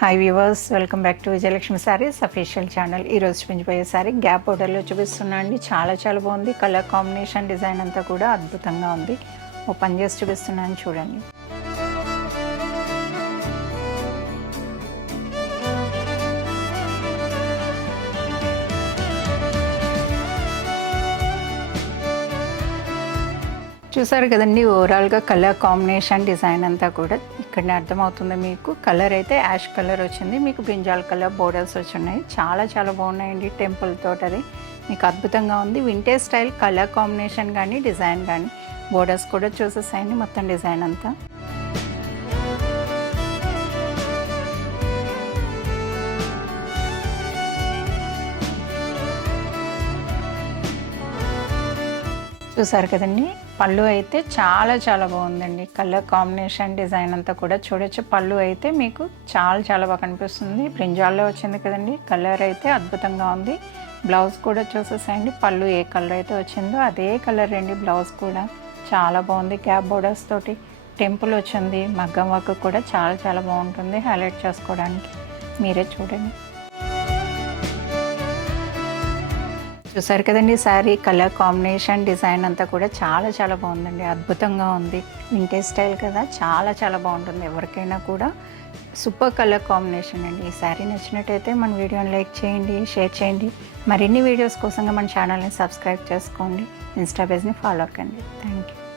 Hi viewers, welcome back to Vijayalakshmi saris official channel. ఈరోజు చూపించబోయే sorry gap బోర్డర్లో చూపిస్తున్నా అండి. చాలా బాగుంది. కలర్ కాంబినేషన్, డిజైన్ అంతా కూడా అద్భుతంగా ఉంది. ఓపెన్ చేసి చూపిస్తున్నాను, చూడండి. చూసారు కదండి, ఓవరాల్గా కలర్ కాంబినేషన్, డిజైన్ అంతా కూడా ఇక్కడనే అర్థమవుతుంది మీకు. కలర్ అయితే యాష్ కలర్ వచ్చింది, మీకు బ్రింజాల్ కలర్ బోర్డర్స్ వచ్చున్నాయి. చాలా బాగున్నాయండి. టెంపుల్ తోట అది మీకు అద్భుతంగా ఉంది. వింటేజ్ స్టైల్ కలర్ కాంబినేషన్ కానీ, డిజైన్ కానీ, బోర్డర్స్ కూడా చూసేసాయండి. మొత్తం డిజైన్ అంతా చూసారు కదండి. పళ్ళు అయితే చాలా బాగుందండి. కలర్ కాంబినేషన్, డిజైన్ అంతా కూడా చూడొచ్చు. పళ్ళు అయితే మీకు చాలా బాగా కనిపిస్తుంది. బ్రింజాల్లో వచ్చింది కదండి. కలర్ అయితే అద్భుతంగా ఉంది. బ్లౌజ్ కూడా చూసేసాయండి. పళ్ళు ఏ కలర్ అయితే వచ్చిందో అదే కలర్ అండి. బ్లౌజ్ కూడా చాలా బాగుంది. గ్యాప్ బోర్డర్స్ తోటి టెంపుల్ వచ్చింది. మగ్గం వర్క్ కూడా చాలా బాగుంటుంది. హైలైట్ చేసుకోవడానికి మీరే చూడండి. చూసారు కదండి, శారీ కలర్ కాంబినేషన్, డిజైన్ అంతా కూడా చాలా బాగుందండి. అద్భుతంగా ఉంది. వింటేజ్ స్టైల్ కదా, చాలా బాగుంటుంది. ఎవరికైనా కూడా సూపర్ కలర్ కాంబినేషన్ అండి. ఈ శారీ నచ్చినట్టయితే మన వీడియోని లైక్ చేయండి, షేర్ చేయండి. మరిన్ని వీడియోస్ కోసంగా మన ఛానల్ని సబ్స్క్రైబ్ చేసుకోండి. ఇన్స్టా పేజ్ని ఫాలో కండి. Thank you.